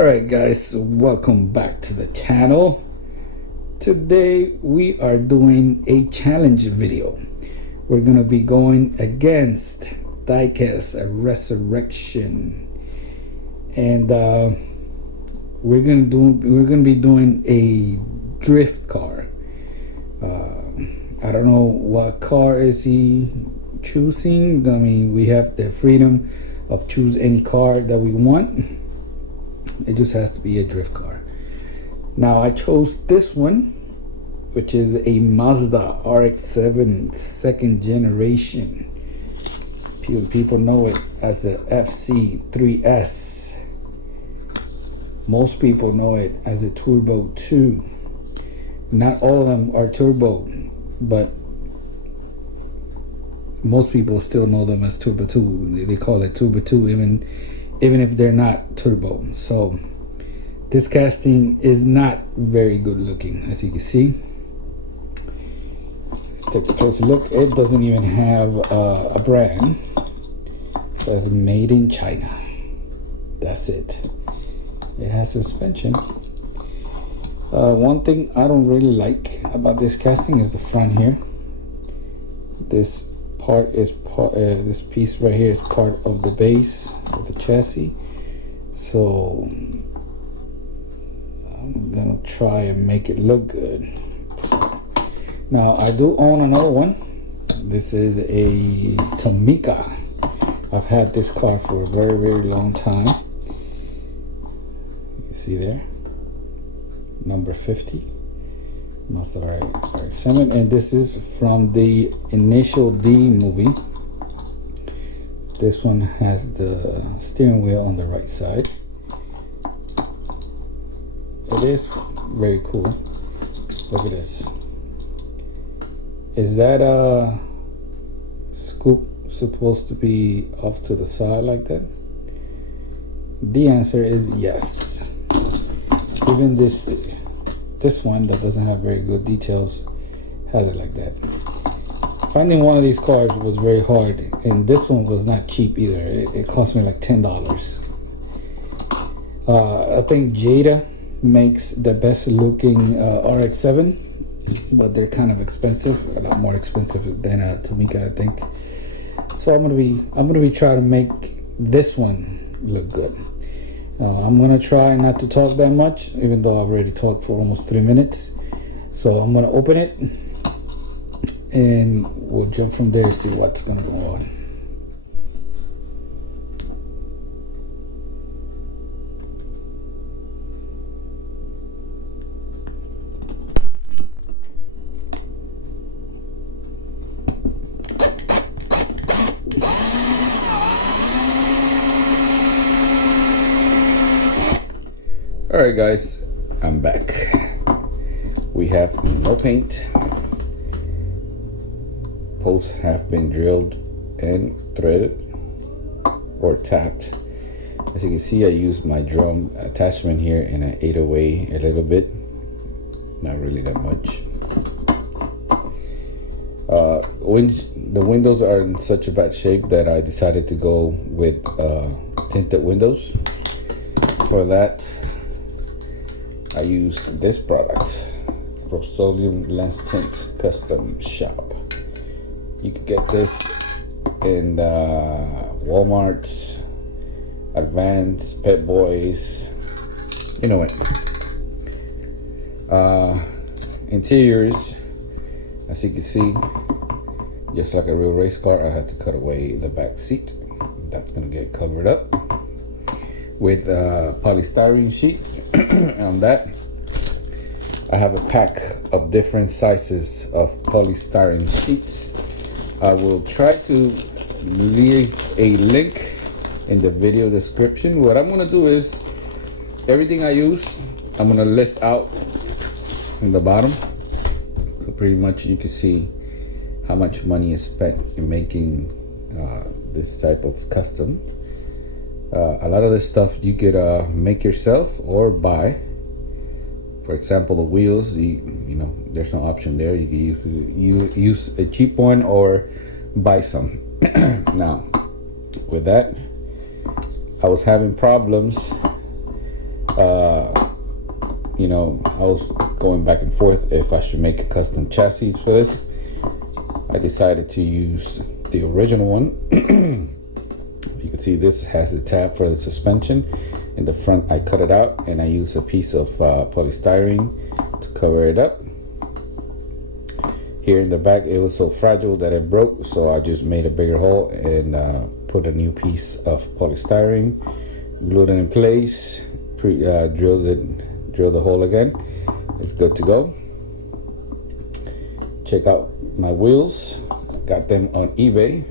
Alright guys, welcome back to the channel. Today we are doing a challenge video. We're gonna be going against Diecast, a resurrection, and we're gonna be doing a drift car. I don't know what car is he choosing. I mean, we have the freedom of choose any car that we want. It just has to be a drift car. Now I chose this one, which is a Mazda RX-7 second generation. People know it as the FC3S. Most people know it as a Turbo 2. Not all of them are turbo, but most people still know them as Turbo 2. They call it Turbo 2 even if they're not turbo. So this casting is not very good looking, as you can see. Let's take a closer look. It doesn't even have a brand. It says made in China. That's it. It has suspension. One thing I don't really like about this casting is the front here. This this piece right here is part of the base of the chassis. So I'm gonna try and make it look good. So, now I do own another one. This is a Tomica. I've had this car for a very, very long time. You see there, number 50. Mazda RX-7, and this is from the Initial D movie. This one has the steering wheel on the right side. It is very cool. Look at this. Is that a scoop supposed to be off to the side like that? The answer is yes. Even this one that doesn't have very good details has it like that. Finding one of these cars was very hard, and this one was not cheap either. It cost me like $10. I think Jada makes the best looking RX-7, but they're kind of expensive, a lot more expensive than a Tomica, I think. So I'm gonna be trying to make this one look good. I'm gonna try not to talk that much, even though I've already talked for almost 3 minutes. So I'm gonna open it and we'll jump from there and see what's gonna go on. Alright guys, I'm back. We have no paint. Posts have been drilled and threaded or tapped. As you can see, I used my drum attachment here and I ate away a little bit. Not really that much. The windows are in such a bad shape that I decided to go with tinted windows. For that, I use this product, Rust-Oleum Lens Tint Custom Shop. You can get this in Walmart, Advance, Pet Boys, you know it. Interiors, as you can see, just like a real race car, I had to cut away the back seat. That's gonna get covered up with polystyrene sheet. On that, I have a pack of different sizes of polystyrene sheets. I will try to leave a link in the video description. What I'm gonna do is everything I use, I'm gonna list out in the bottom, so pretty much you can see how much money is spent in making this type of custom. A lot of this stuff you could make yourself or buy. For example, the wheels, you know, there's no option there. You can use a cheap one or buy some. Now, with that, I was having problems You know, I was going back and forth if I should make a custom chassis for this. I decided to use the original one. You can see this has a tab for the suspension. In the front, I cut it out and I used a piece of polystyrene to cover it up. Here in the back, it was so fragile that it broke, so I just made a bigger hole and put a new piece of polystyrene, glued it in place, drilled the hole again. It's good to go. Check out my wheels. Got them on eBay.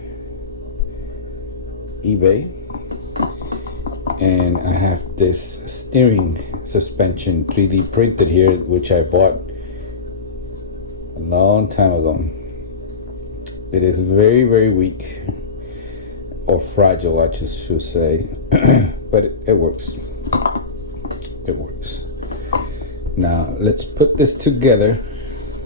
And I have this steering suspension 3D printed here, which I bought a long time ago. It is very, very weak, or fragile, I should say, but it works. It works. Now let's put this together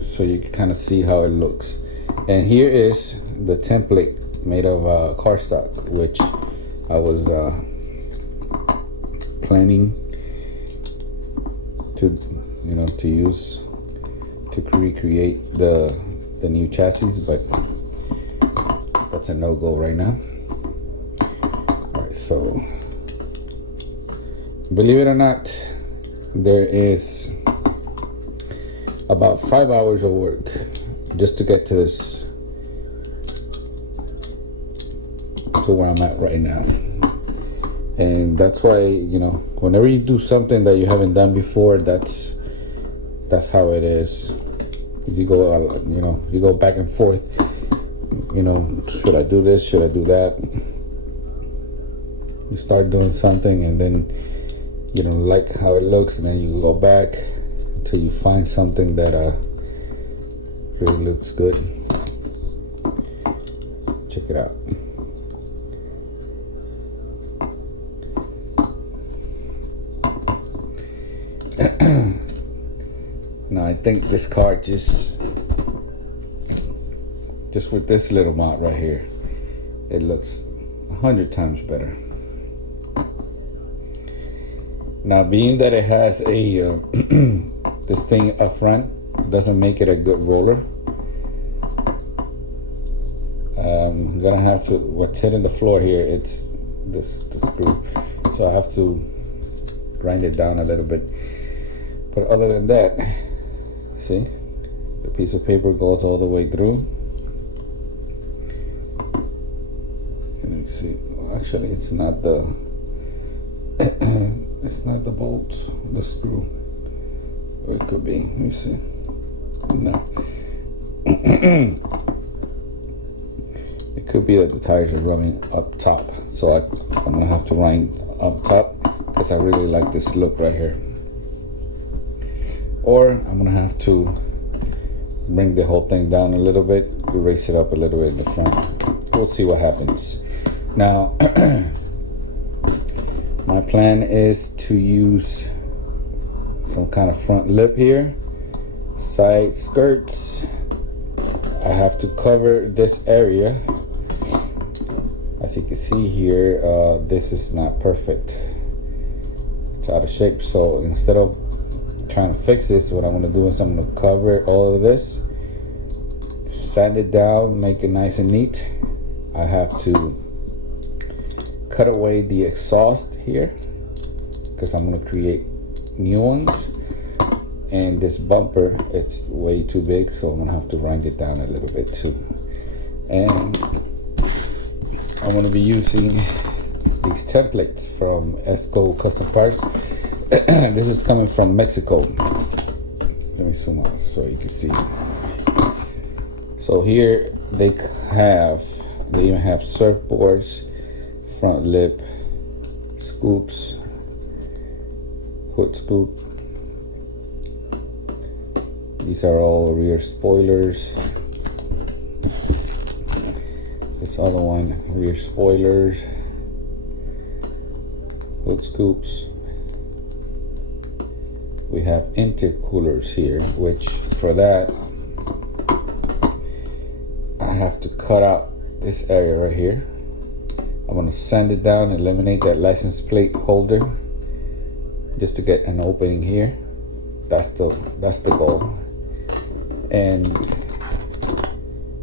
so you can kind of see how it looks. And here is the template made of cardstock, which I was planning to use to recreate the new chassis, but that's a no-go right now. All right, so believe it or not, there is about 5 hours of work just to get to this, to where I'm at right now. And that's why, you know, whenever you do something that you haven't done before, that's how it is. You go back and forth, you know, should I do this, should I do that? You start doing something and then you don't like how it looks, and then you go back until you find something that really looks good. Check it out. Now I think this car just with this little mod right here, it looks 100 times better. Now, being that it has a this thing up front doesn't make it a good roller. I'm gonna have to, what's hitting the floor here, it's the screw, so I have to grind it down a little bit. But other than that, see, the piece of paper goes all the way through. And you see, well, actually it's not the it's not the bolt, the screw. Or it could be. Let me see. No. It could be that the tires are rubbing up top. So I'm gonna have to grind up top because I really like this look right here. Or I'm gonna have to bring the whole thing down a little bit, erase it up a little bit in the front. We'll see what happens. Now, my plan is to use some kind of front lip here, side skirts. I have to cover this area. As you can see here, this is not perfect. It's out of shape. So instead of trying to fix this, what I'm going to do is I'm going to cover all of this, sand it down, make it nice and neat. I have to cut away the exhaust here because I'm going to create new ones, and this bumper, it's way too big, so I'm going to have to grind it down a little bit too. And I'm going to be using these templates from Esco Custom Parts. This is coming from Mexico. Let me zoom out so you can see. So here they even have surfboards, front lip, scoops, hood scoop. These are all rear spoilers. This other one, rear spoilers, hood scoops. We have intercoolers here, which for that I have to cut out this area right here. I'm gonna sand it down, eliminate that license plate holder, just to get an opening here. That's the goal. And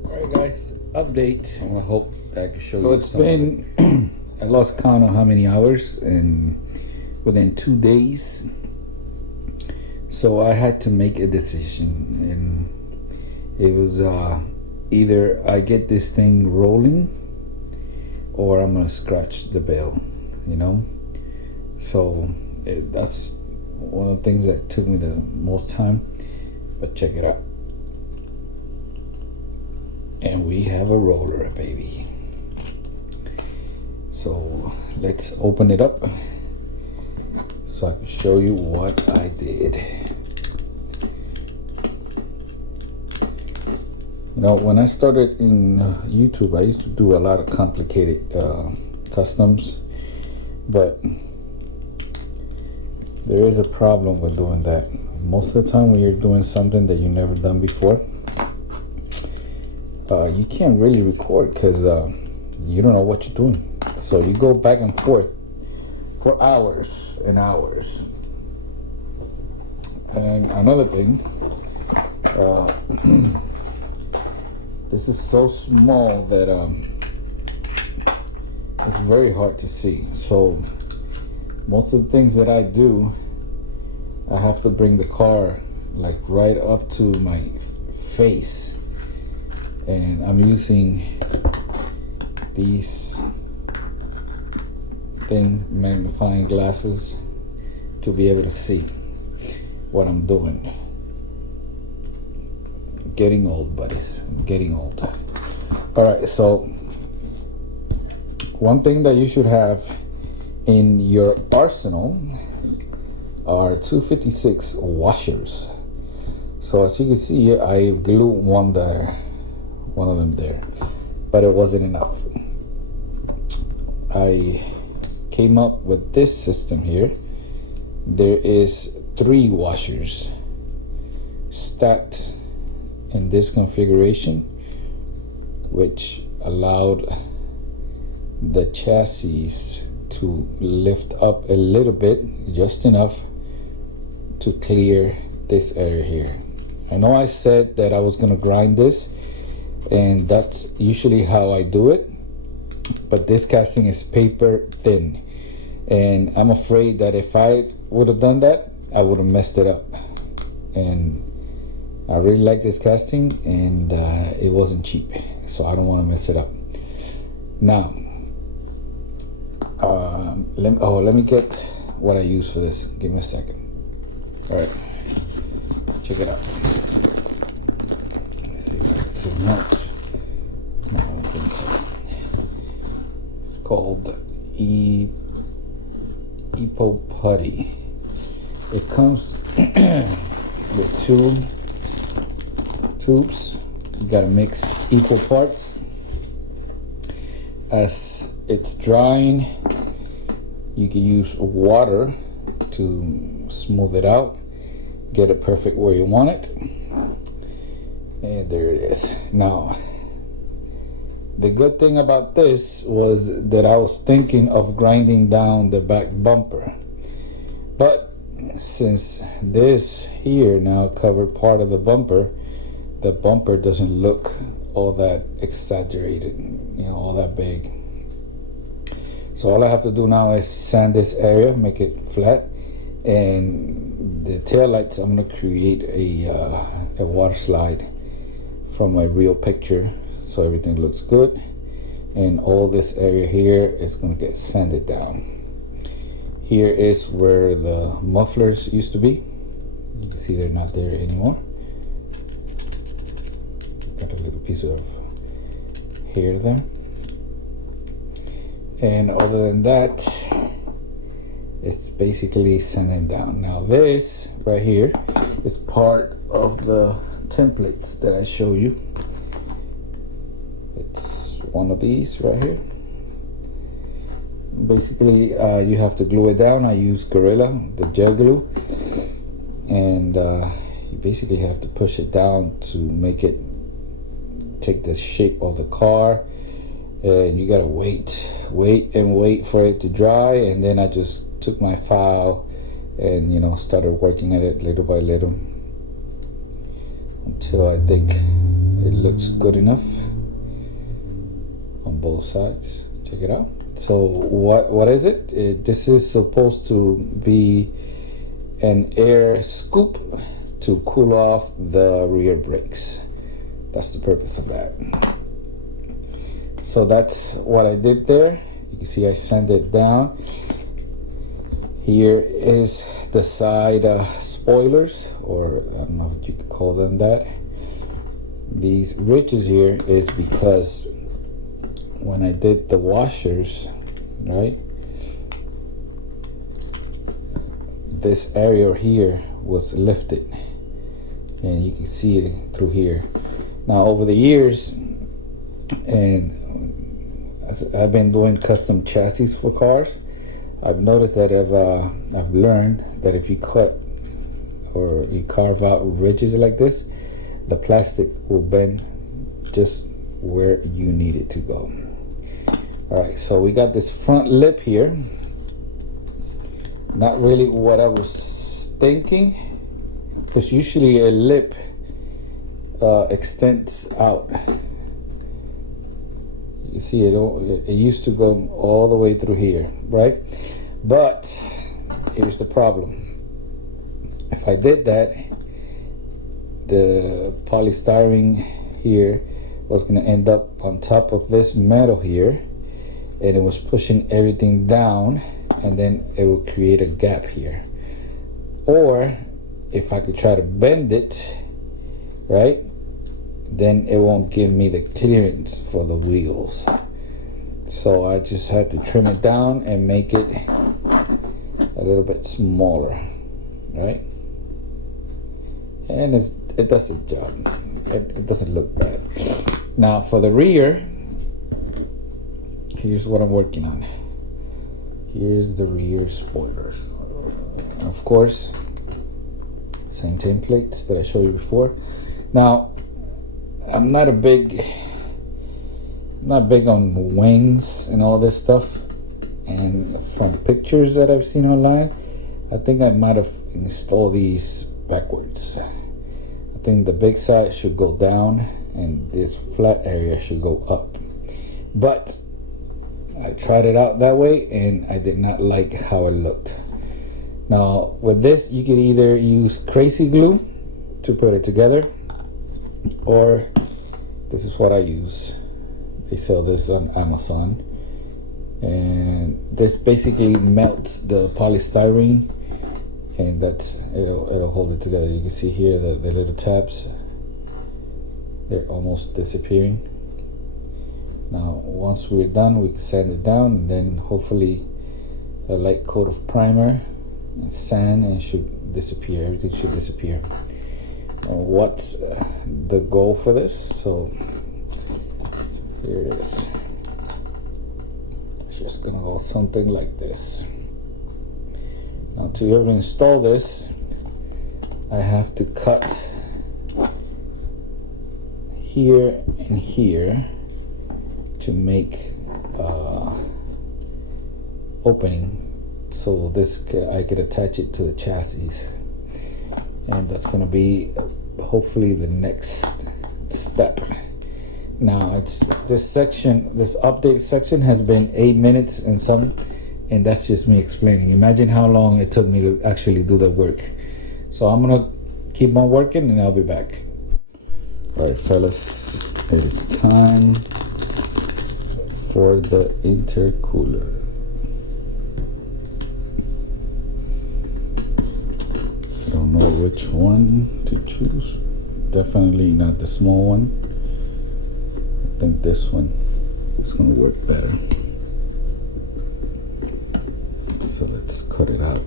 all right, guys, update. I hope I can show you. So it's been I lost count on how many hours, and within 2 days. So I had to make a decision, and it was either I get this thing rolling or I'm gonna scratch the bell, you know. So that's one of the things that took me the most time, but check it out. And we have a roller, baby. So let's open it up so I can show you what I did. You know, when I started in YouTube, I used to do a lot of complicated customs, but there is a problem with doing that. Most of the time when you're doing something that you've never done before, you can't really record because you don't know what you're doing. So you go back and forth for hours and hours. And another thing, this is so small that it's very hard to see. So most of the things that I do, I have to bring the car like right up to my face, and I'm using these magnifying glasses to be able to see what I'm doing. Getting old, buddies. I'm getting old. All right, so one thing that you should have in your arsenal are 256 washers. So as you can see, I glued one of them there, but it wasn't enough. I came up with this system here. There is 3 washers stacked in this configuration, which allowed the chassis to lift up a little bit, just enough to clear this area here. I know I said that I was going to grind this, and that's usually how I do it, but this casting is paper thin, and I'm afraid that if I would have done that, I would have messed it up. And I really like this casting, and it wasn't cheap, so I don't want to mess it up. Now let me get what I use for this. Give me a second. All right, check it out. Let's see if I can zoom out. No, I don't think so. It's called Epo Putty. It comes with 2 tubes. You gotta mix equal parts. As it's drying, you can use water to smooth it out, get it perfect where you want it, and there it is. Now the good thing about this was that I was thinking of grinding down the back bumper, but since this here now covered part of the bumper doesn't look all that exaggerated, you know, all that big. So all I have to do now is sand this area, make it flat, and the tail lights, I'm gonna create a water slide from my real picture, so everything looks good. And all this area here is gonna get sanded down. Here is where the mufflers used to be. You can see they're not there anymore. Got a little piece of hair there. And other than that, it's basically sanding down. Now this right here is part of the templates that I show you. It's one of these right here. Basically, you have to glue it down. I use Gorilla, the gel glue, and you basically have to push it down to make it take the shape of the car. And you gotta wait for it to dry, and then I just took my file and you know, started working at it little by little until I think it looks good enough on both sides. Check it out. So what is it? This is supposed to be an air scoop to cool off the rear brakes. That's the purpose of that. So that's what I did there. You can see I sanded it down. Here is the side spoilers, or I don't know if you could call them that. These ridges here is because when I did the washers, right, this area here was lifted, and you can see it through here. Now over the years, and as I've been doing custom chassis for cars, I've noticed that I've learned that if you cut or you carve out ridges like this, the plastic will bend just where you need it to go. All right, so we got this front lip here. Not really what I was thinking, because usually a lip extends out. You see it used to go all the way through here, right? But here's the problem. If I did that, the polystyrene here was going to end up on top of this metal here, and it was pushing everything down, and then it will create a gap here. Or if I could try to bend it, right, then it won't give me the clearance for the wheels. So I just had to trim it down and make it a little bit smaller, right? And it does its job. It doesn't look bad. Now for the rear, here's what I'm working on. Here's the rear spoilers. Of course, same templates that I showed you before. Now, I'm not big on wings and all this stuff. And from pictures that I've seen online, I think I might have installed these backwards. I think the big side should go down and this flat area should go up. But I tried it out that way and I did not like how it looked. Now with this, you could either use crazy glue to put it together, or this is what I use. They sell this on Amazon, and this basically melts the polystyrene, and it'll hold it together. You can see here the little tabs, they're almost disappearing. Now once we're done, we can sand it down, and then hopefully a light coat of primer and sand, and it should disappear. Everything should disappear. What's the goal for this? So here it is. It's just gonna go something like this. Now to be able to install this, I have to cut here and here to make opening, so this I could attach it to the chassis, and that's gonna be hopefully the next step. Now it's this section, this update section has been 8 minutes and some, and that's just me explaining. Imagine how long it took me to actually do the work. So I'm gonna keep on working and I'll be back. All right, fellas, it is time for the intercooler. I don't know which one to choose. Definitely not the small one. I think this one is gonna work better. So let's cut it out.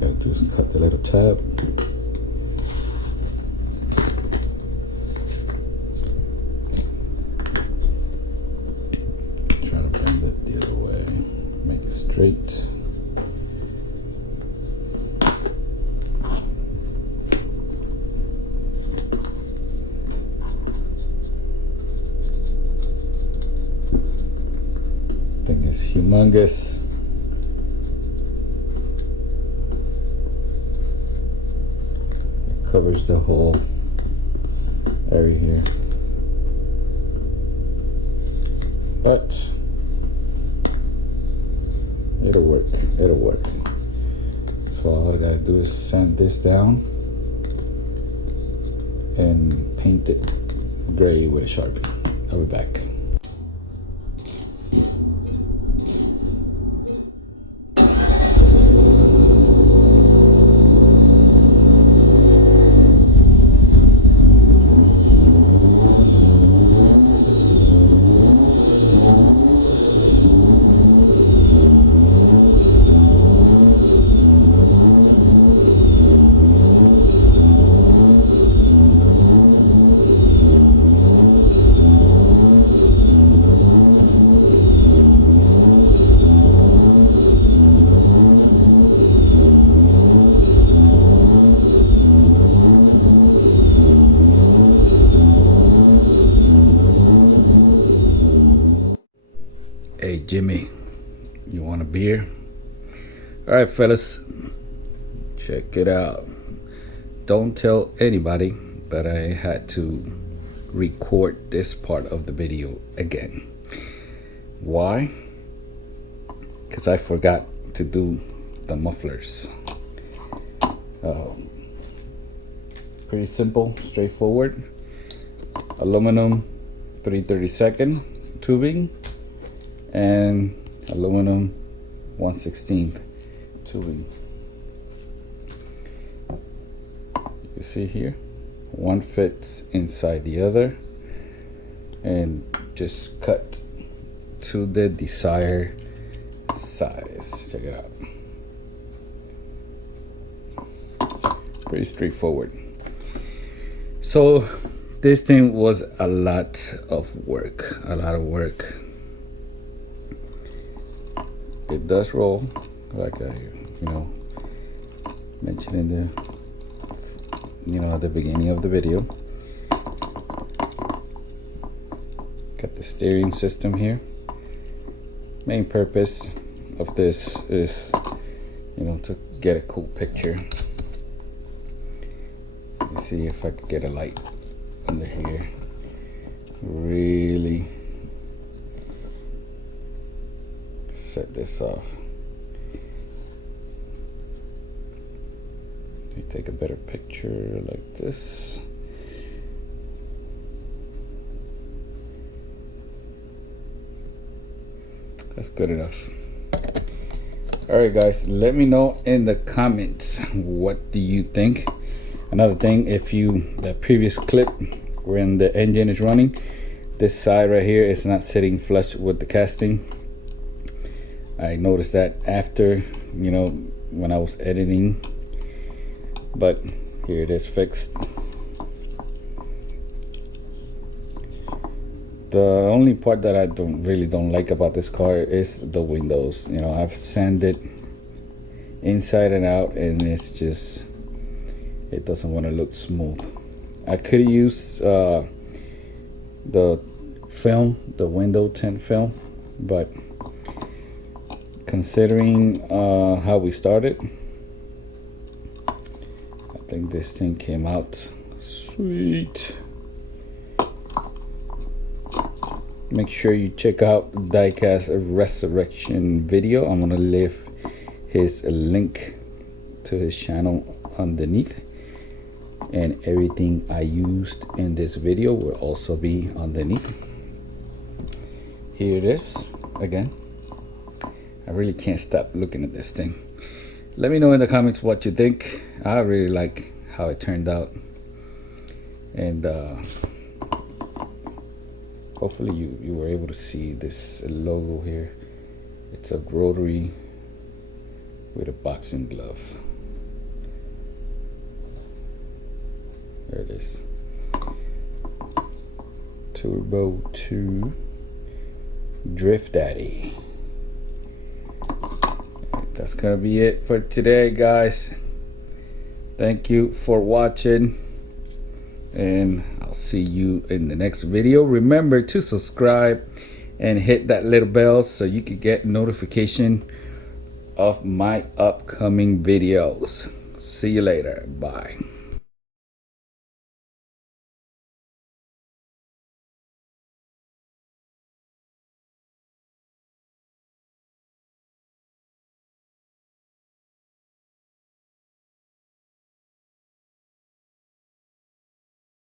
Gotta do is cut the little tab. Try to bend it the other way. Make it straight. humongous. It covers the whole area here. But it'll work. It'll work. So all I gotta do is sand this down and paint it gray with a Sharpie. I'll be back. Hey Jimmy, you want a beer? All right, fellas, check it out. Don't tell anybody, but I had to record this part of the video again. Why? Because I forgot to do the mufflers. Pretty simple, straightforward. Aluminum 3/32 tubing and aluminum 1/16 tubing. You can see here, one fits inside the other, and just cut to the desired size. Check it out. Pretty straightforward. So this thing was a lot of work. It does roll, like I, mentioned in the, at the beginning of the video. Got the steering system here. Main purpose of this is, to get a cool picture. Let's see if I could get a light under here. Really set this off. Let me take a better picture like this. That's good enough. Alright guys, let me know in the comments, what do you think? Another thing, if that previous clip when the engine is running, this side right here is not sitting flush with the casting. I noticed that after, when I was editing, but here it is fixed. The only part that I don't like about this car is the windows. I've sanded inside and out, and it's just, it doesn't want to look smooth. I could use the film, the window tint film, but considering how we started, I think this thing came out sweet. Make sure you check out Diecast Resurrection video. I'm gonna leave his link to his channel underneath, and everything I used in this video will also be underneath. Here it is again. I really can't stop looking at this thing. Let me know in the comments what you think. I really like how it turned out, and hopefully you were able to see this logo here. It's a rotary with a boxing glove. There it is. Turbo 2 Drift Daddy. That's gonna be it for today, guys. Thank you for watching, and I'll see you in the next video. Remember to subscribe and hit that little bell so you can get notification of my upcoming videos. See you later. Bye.